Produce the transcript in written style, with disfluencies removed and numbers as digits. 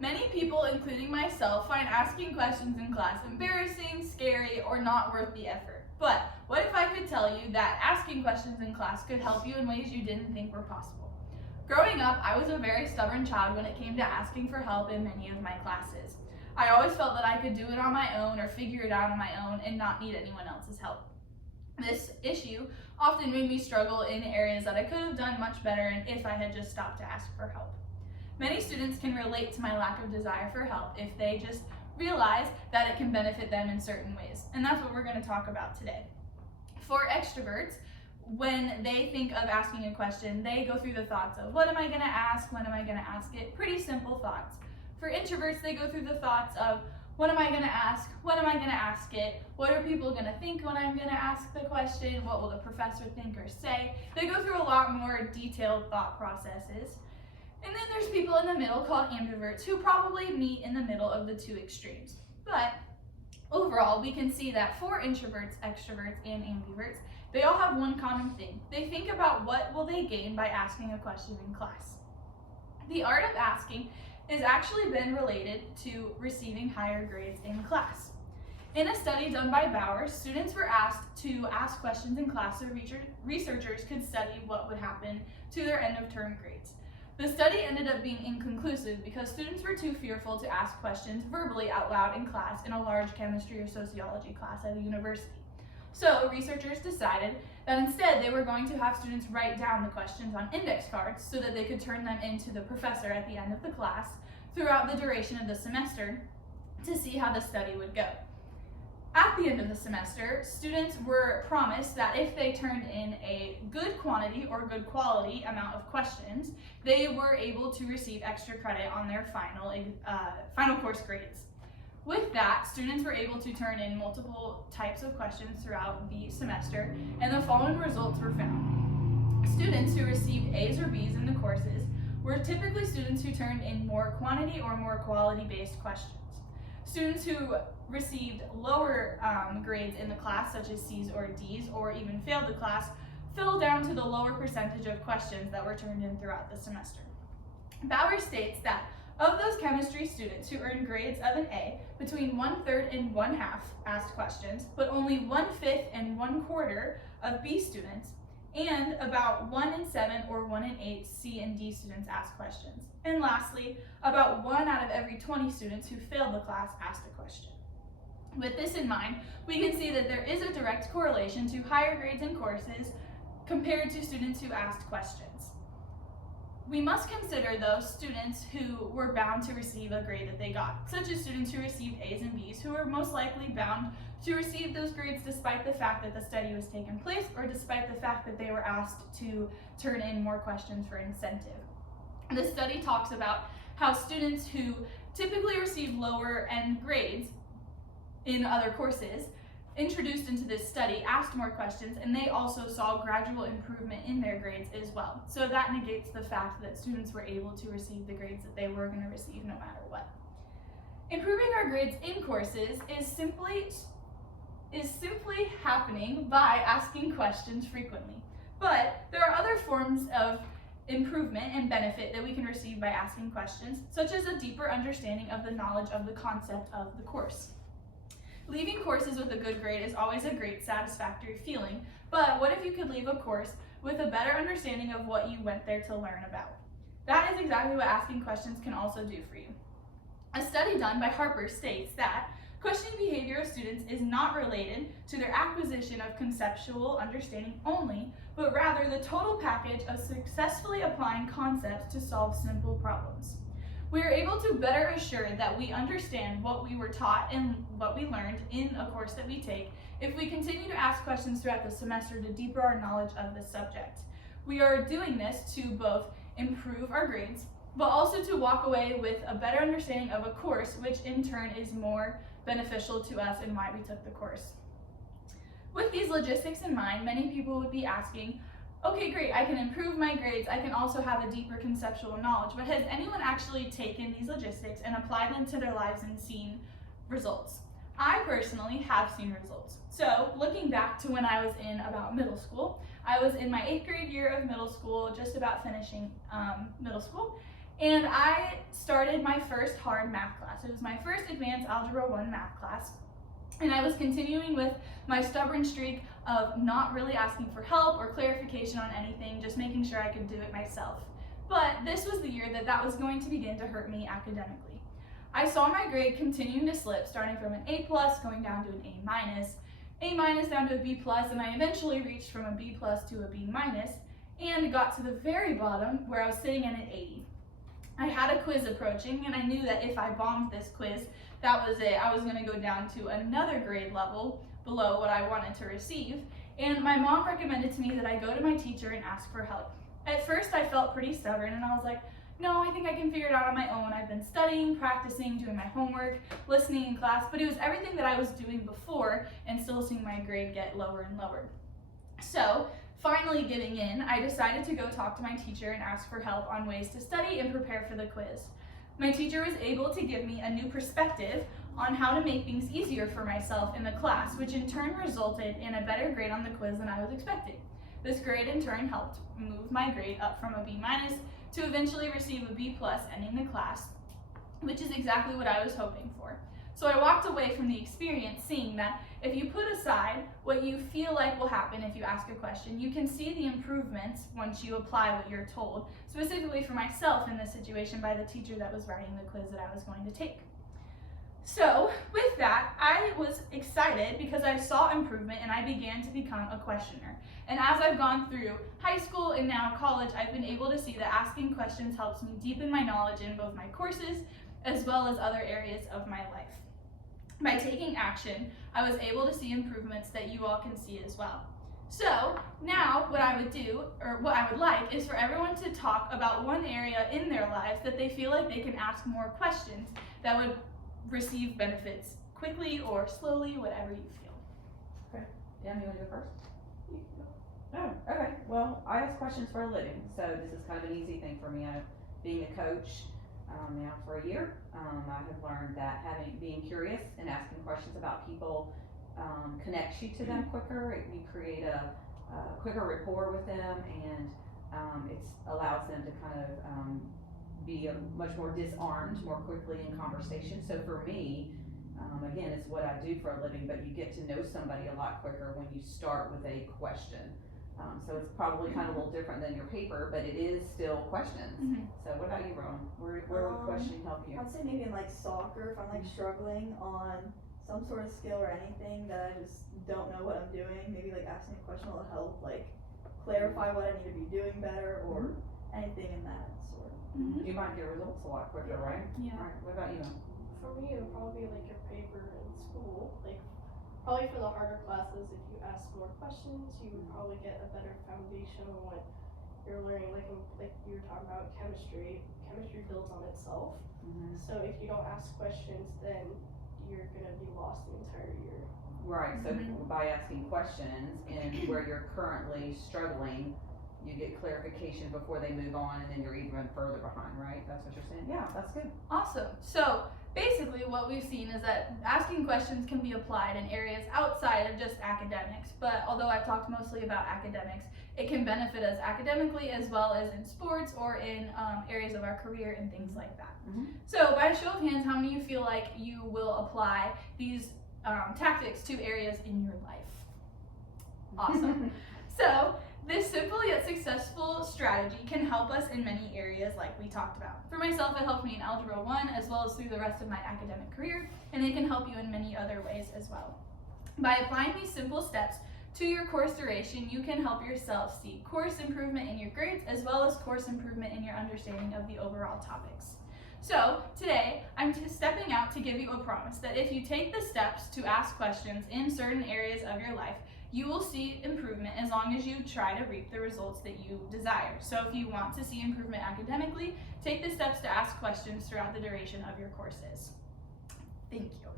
Many people, including myself, find asking questions in class embarrassing, scary, or not worth the effort. But what if I could tell you that asking questions in class could help you in ways you didn't think were possible? Growing up, I was a very stubborn child when it came to asking for help in many of my classes. I always felt that I could do it on my own or figure it out on my own and not need anyone else's help. This issue often made me struggle in areas that I could have done much better in if I had just stopped to ask for help. Many students can relate to my lack of desire for help if they just realize that it can benefit them in certain ways. And that's what we're going to talk about today. For extroverts, when they think of asking a question, they go through the thoughts of what am I going to ask, when am I going to ask it? Pretty simple thoughts. For introverts, they go through the thoughts of what am I going to ask, when am I going to ask it, what are people going to think when I'm going to ask the question, what will the professor think or say? They go through a lot more detailed thought processes. And then there's people in the middle called ambiverts who probably meet in the middle of the two extremes. But overall, we can see that for introverts, extroverts, and ambiverts, they all have one common thing. They think about what will they gain by asking a question in class. The art of asking has actually been related to receiving higher grades in class. In a study done by Bauer, students were asked to ask questions in class so researchers could study what would happen to their end of term grades. The study ended up being inconclusive because students were too fearful to ask questions verbally out loud in class in a large chemistry or sociology class at a university. So researchers decided that instead they were going to have students write down the questions on index cards so that they could turn them into the professor at the end of the class throughout the duration of the semester to see how the study would go. At the end of the semester, students were promised that if they turned in a good quantity or good quality amount of questions, they were able to receive extra credit on their final course grades. With that, students were able to turn in multiple types of questions throughout the semester, and the following results were found. Students who received A's or B's in the courses were typically students who turned in more quantity or more quality-based questions. Students who received lower grades in the class, such as C's or D's, or even failed the class, fell down to the lower percentage of questions that were turned in throughout the semester. Bauer states that of those chemistry students who earned grades of an A, between 1/3 and 1/2 asked questions, but only 1/5 and 1/4 of B students, and about 1 in 7 or 1 in 8 C and D students asked questions. And lastly, about 1 out of every 20 students who failed the class asked a question. With this in mind, we can see that there is a direct correlation to higher grades in courses compared to students who asked questions. We must consider those students who were bound to receive a grade that they got, such as students who received A's and B's, who are most likely bound to receive those grades despite the fact that the study was taking place or despite the fact that they were asked to turn in more questions for incentive. The study talks about how students who typically receive lower end grades in other courses introduced into this study asked more questions, and they also saw gradual improvement in their grades as well. So that negates the fact that students were able to receive the grades that they were going to receive no matter what. Improving our grades in courses is simply happening by asking questions frequently. But there are other forms of improvement and benefit that we can receive by asking questions, such as a deeper understanding of the knowledge of the concept of the course. Leaving courses with a good grade is always a great satisfactory feeling, but what if you could leave a course with a better understanding of what you went there to learn about? That is exactly what asking questions can also do for you. A study done by Harper states that questioning behavior of students is not related to their acquisition of conceptual understanding only, but rather the total package of successfully applying concepts to solve simple problems. We are able to better assure that we understand what we were taught and what we learned in a course that we take if we continue to ask questions throughout the semester to deepen our knowledge of the subject. We are doing this to both improve our grades, but also to walk away with a better understanding of a course, which in turn is more beneficial to us and why we took the course. With these logistics in mind, many people would be asking, okay, great, I can improve my grades, I can also have a deeper conceptual knowledge, but has anyone actually taken these logistics and applied them to their lives and seen results? I personally have seen results. So looking back to when I was in about middle school, I was in my 8th grade year of middle school, just about finishing middle school, and I started my first hard math class. It was my first advanced Algebra 1 math class, and I was continuing with my stubborn streak of not really asking for help or clarification on anything, just making sure I could do it myself. But this was the year that was going to begin to hurt me academically. I saw my grade continuing to slip, starting from an A+, going down to an A- down to a B+, and I eventually reached from a B+ to a B- and got to the very bottom where I was sitting at an 80. I had a quiz approaching, and I knew that if I bombed this quiz, that was it. I was going to go down to another grade level below what I wanted to receive, and my mom recommended to me that I go to my teacher and ask for help. At first, I felt pretty stubborn, and I was like, no, I think I can figure it out on my own. I've been studying, practicing, doing my homework, listening in class, but it was everything that I was doing before and still seeing my grade get lower and lower. So, finally giving in, I decided to go talk to my teacher and ask for help on ways to study and prepare for the quiz. My teacher was able to give me a new perspective on how to make things easier for myself in the class, which in turn resulted in a better grade on the quiz than I was expecting. This grade in turn helped move my grade up from a B- to eventually receive a B+, ending the class, which is exactly what I was hoping for. So I walked away from the experience seeing that if you put aside what you feel like will happen if you ask a question, you can see the improvements once you apply what you're told, specifically for myself in this situation by the teacher that was writing the quiz that I was going to take. So with that, I was excited because I saw improvement and I began to become a questioner. And as I've gone through high school and now college, I've been able to see that asking questions helps me deepen my knowledge in both my courses as well as other areas of my life. By taking action, I was able to see improvements that you all can see as well. So now what I would do, or what I would like, is for everyone to talk about one area in their lives that they feel like they can ask more questions that would receive benefits quickly or slowly, whatever you feel. Okay. Dan, you want to go first? Oh, okay. Well, I ask questions for a living, so this is kind of an easy thing for me. I've being a coach now for a year. I have learned that being curious and asking questions about people connects you to them quicker. You create a quicker rapport with them, and it allows them to kind of be much more disarmed more quickly in conversation. So for me, again, it's what I do for a living, but you get to know somebody a lot quicker when you start with a question. So it's probably kind of a little different than your paper, but it is still questions. Mm-hmm. So what about you, Rowan? Where would questioning help you? I'd say maybe in like soccer, if I'm like struggling on some sort of skill or anything that I just don't know what I'm doing, maybe like asking a question will help like clarify what I need to be doing better or anything in that sort. Mm-hmm. You might get results a lot quicker, right? Yeah. Right. What about you? For me, it would probably be like your paper in school. Like, probably for the harder classes, if you ask more questions, you would probably get a better foundation on what you're learning. Like you were talking about chemistry. Chemistry builds on itself. Mm-hmm. So if you don't ask questions, then you're gonna be lost the entire year. Right. So Mm-hmm. by asking questions and where you're currently struggling, you get clarification before they move on, and then you're even further behind, right? That's what you're saying? Yeah, that's good. Awesome. So basically what we've seen is that asking questions can be applied in areas outside of just academics, but although I've talked mostly about academics, it can benefit us academically as well as in sports or in areas of our career and things like that. Mm-hmm. So by a show of hands, how many of you feel like you will apply these tactics to areas in your life? Awesome. So this simple yet successful strategy can help us in many areas like we talked about. For myself, it helped me in Algebra 1 as well as through the rest of my academic career, and it can help you in many other ways as well. By applying these simple steps to your course duration, you can help yourself see course improvement in your grades as well as course improvement in your understanding of the overall topics. So today, I'm stepping out to give you a promise that if you take the steps to ask questions in certain areas of your life, you will see improvement as long as you try to reap the results that you desire. So if you want to see improvement academically, take the steps to ask questions throughout the duration of your courses. Thank you.